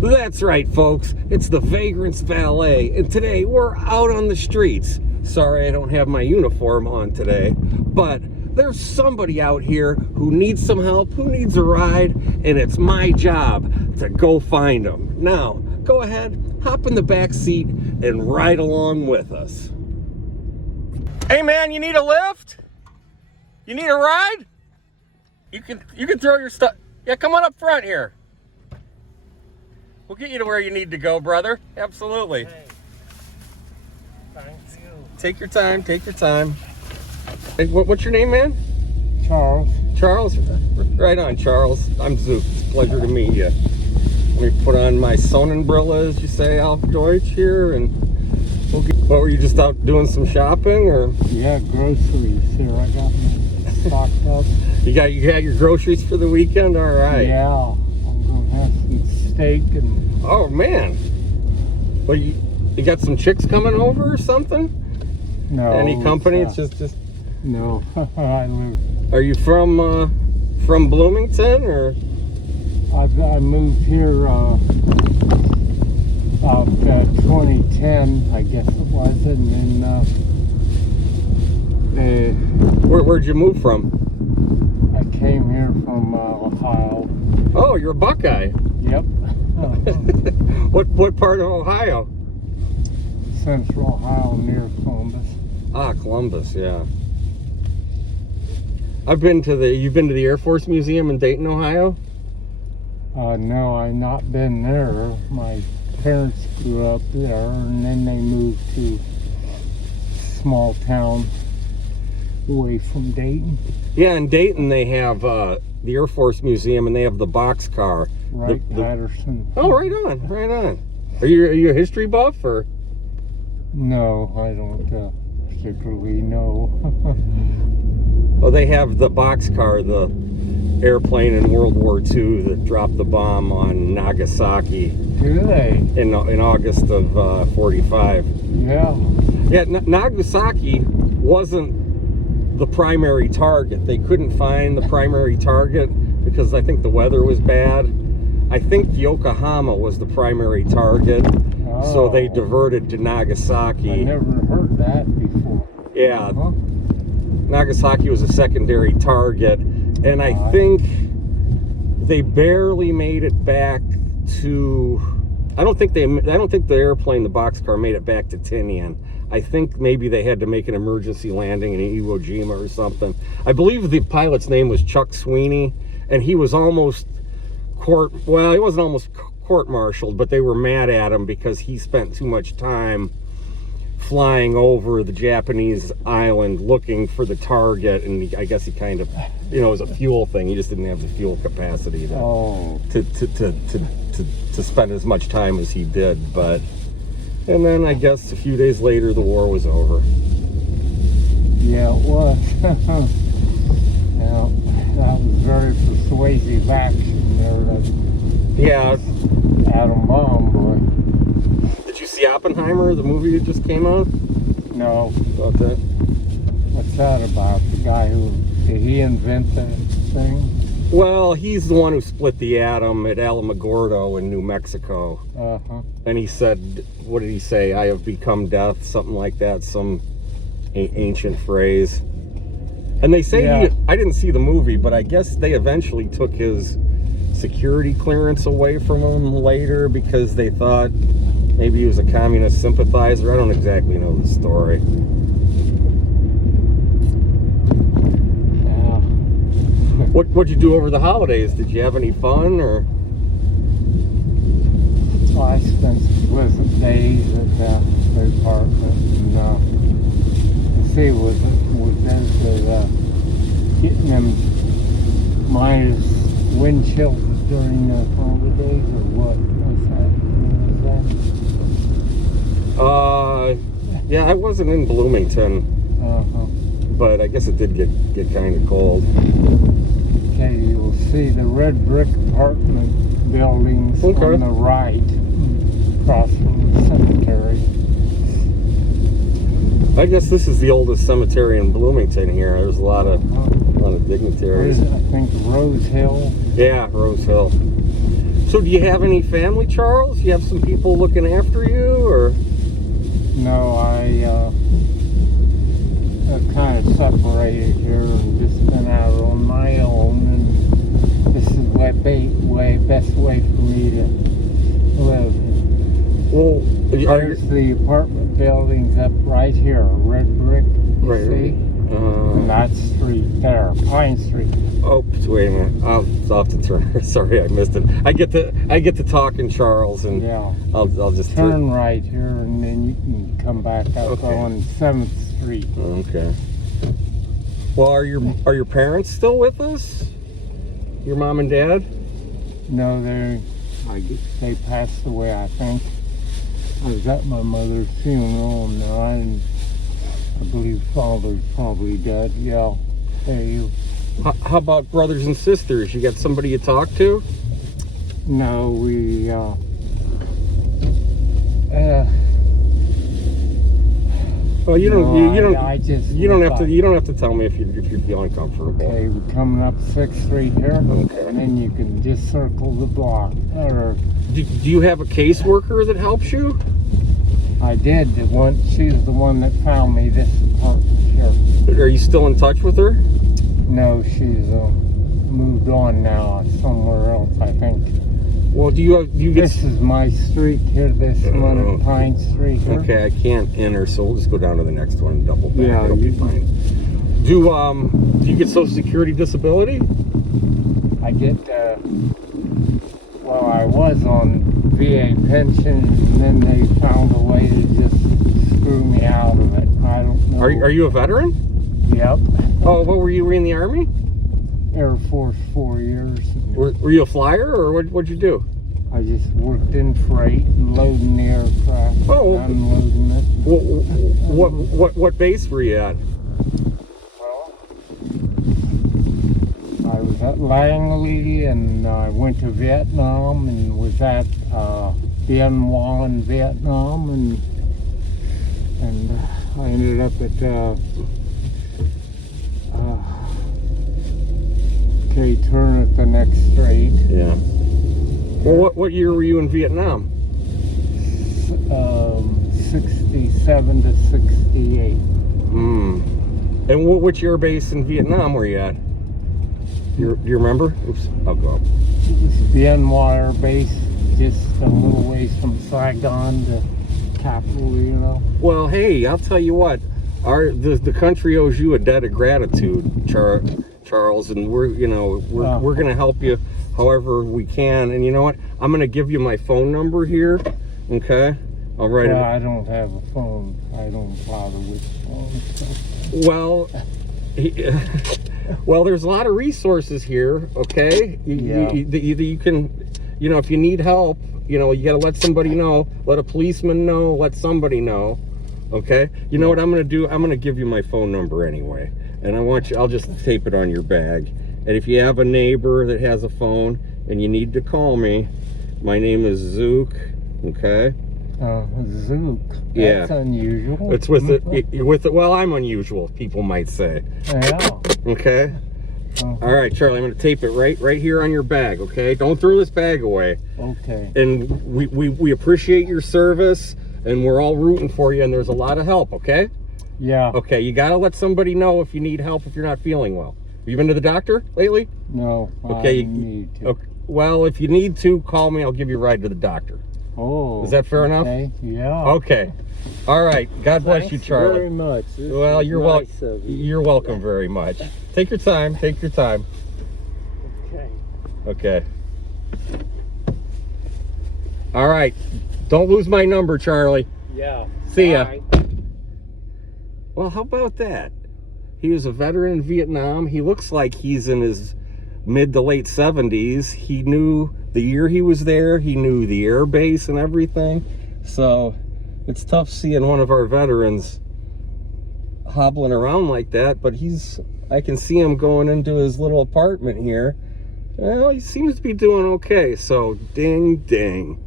That's right, folks. It's the Vagrants Valet, and today we're out on the streets. Sorry I don't have my uniform on today, but there's somebody out here who needs some help, who needs a ride, and it's my job to go find them. Now, go ahead, hop in the back seat, and ride along with us. Hey man, you need a lift? You need a ride? You can throw your stuff. Yeah, come on up front here. We'll get you to where you need to go, brother. Absolutely. Hey, thank you. Take your time, take your time. Hey, what's your name, man? Charles. Charles? Right on, Charles. I'm Zook. It's a pleasure to meet you. Let me put on my Sonnenbrille, as you say, auf Deutsch here, and what, were you just out doing some shopping, or? Yeah, groceries here. I got my stocked up. You got your groceries for the weekend? All right. Yeah, I'm gonna have some steak and. Oh man. Well, you got some chicks coming over or something? No. Any company? It's just. No. I live. Are you from Bloomington, or? I moved here about 2010, I guess it was, and then Where'd you move from? I came here from Ohio. Oh, you're a Buckeye. Yep. What part of Ohio? Central Ohio, near Columbus. Ah, Columbus, yeah. You've been to the Air Force Museum in Dayton, Ohio? No, I've not been there. My parents grew up there, and then they moved to a small town away from Dayton. Yeah, in Dayton they have the Air Force Museum, and they have the boxcar. Right, Patterson. Oh, right on, right on. Are you a history buff, or? No, I don't particularly know. Well, they have the boxcar, the airplane in World War II that dropped the bomb on Nagasaki. Do they? In August of 45. Yeah. Yeah, Nagasaki wasn't the primary target. They couldn't find the primary target because I think the weather was bad. I think Yokohama was the primary target, so they diverted to Nagasaki. I never heard that before. Yeah. Huh? Nagasaki was a secondary target, and I think they barely made it back to. I don't think the airplane, the boxcar, made it back to Tinian. I think maybe they had to make an emergency landing in Iwo Jima or something. I believe the pilot's name was Chuck Sweeney, and he was almost he wasn't almost court-martialed, but they were mad at him because he spent too much time flying over the Japanese island looking for the target, and I guess he kind of, it was a fuel thing. He just didn't have the fuel capacity to spend as much time as he did. And then I guess a few days later the war was over. Yeah, it was. Yeah, that was very persuasive action there. Yeah. Atom bomb, boy. Did you see Oppenheimer, the movie that just came out? No. About that? What's that about? The guy did he invent that thing? Well, he's the one who split the atom at Alamogordo in New Mexico. Uh-huh. And he said, what did he say? I have become death, something like that, some ancient phrase. And they say, I didn't see the movie, but I guess they eventually took his security clearance away from him later because they thought maybe he was a communist sympathizer. I don't exactly know the story. Yeah. What'd you do over the holidays? Did you have any fun, or? Well, I spent some pleasant days at the apartment, and was getting them minus wind chill during the holidays, or what? Yeah, I wasn't in Bloomington, but I guess it did get kind of cold. Okay, you'll see the red brick apartment buildings on the right, across from the cemetery. I guess this is the oldest cemetery in Bloomington here. There's a lot of dignitaries. I think Rose Hill. Yeah, Rose Hill. So do you have any family, Charles? You have some people looking after you, or? No, I kind of separated here and just been out on my own, and this is the best way for me to live. Well, There's the apartment buildings up right here, red brick, Right. see? And that street there, Pine Street. Oh, wait a minute. I'll have to turn. Sorry, I missed it. I get to talking, Charles, and Yeah. I'll just Turn right here, and then you can come back up Okay. on 7th Street. Okay. Well, are your parents still with us? Your mom and dad? No, they passed away, I think. I was at my mother's funeral, and I believe father's probably dead. Yeah. How about brothers and sisters? You got somebody you talk to? No, Well, you don't have to tell me if you feel uncomfortable. Okay, we're coming up 6th Street here. Okay. And then you can just circle the block. Or Do you have a caseworker that helps you? I did. She's the one that found me this apartment here. Are you still in touch with her? No, she's moved on now somewhere else, I think. Well, do you get? This is my street here, this one at Pine Street here. Okay, I can't enter, so we'll just go down to the next one and double back. Yeah, It'll be fine. Do you get Social Security disability? I get, well, I was on VA pension, and then they found a way to just screw me out of it. I don't know. Are you a veteran? Yep. Oh, what were you? Were you in the Army? Air Force 4 years. Were you a flyer, or what'd you do? I just worked in freight and loading the aircraft, unloading it. What base were you at? Well, I was at Langley, and I went to Vietnam and was at Bien Hoa in Vietnam, and I ended up at turn at the next street. Yeah. Well, what year were you in Vietnam? 67 to 68. And which air base in Vietnam were you at? Do you remember? Oops, I'll go up. It was Bien Hoa Air Base, just a little ways from Saigon, the capital, you know. Well, hey, I'll tell you what. The country owes you a debt of gratitude, Charles, and we're going to help you however we can. And you know what? I'm going to give you my phone number here. Okay? I'll write it. I don't have a phone. I don't bother with phones. Well, well, there's a lot of resources here. Okay? You can, if you need help, you got to let somebody know. Let a policeman know. Let somebody know. Okay? You know what I'm going to do? I'm going to give you my phone number anyway. And I'll just tape it on your bag. And if you have a neighbor that has a phone and you need to call me, my name is Zook. Okay? Zook. Yeah. That's unusual. It's well, I'm unusual, people might say. Yeah. Okay? All right, Charlie, I'm going to tape it right here on your bag, okay? Don't throw this bag away. Okay. And we appreciate your service, and we're all rooting for you, and there's a lot of help, okay? Yeah. Okay, you got to let somebody know if you need help if you're not feeling well. Have you been to the doctor lately? No, okay, I need to. Okay, well, if you need to, call me. I'll give you a ride to the doctor. Oh. Is that fair enough? Yeah. Okay. All right. God bless you, Charlie. Very much. Well, you're welcome. You're welcome very much. Take your time. Take your time. Okay. Okay. All right. Don't lose my number, Charlie. Yeah. See ya. Bye. Well, how about that? He was a veteran in Vietnam. He looks like he's in his mid to late 70s. He knew the year he was there. He knew the air base and everything. So it's tough seeing one of our veterans hobbling around like that, but I can see him going into his little apartment here. Well, he seems to be doing okay. So ding, ding.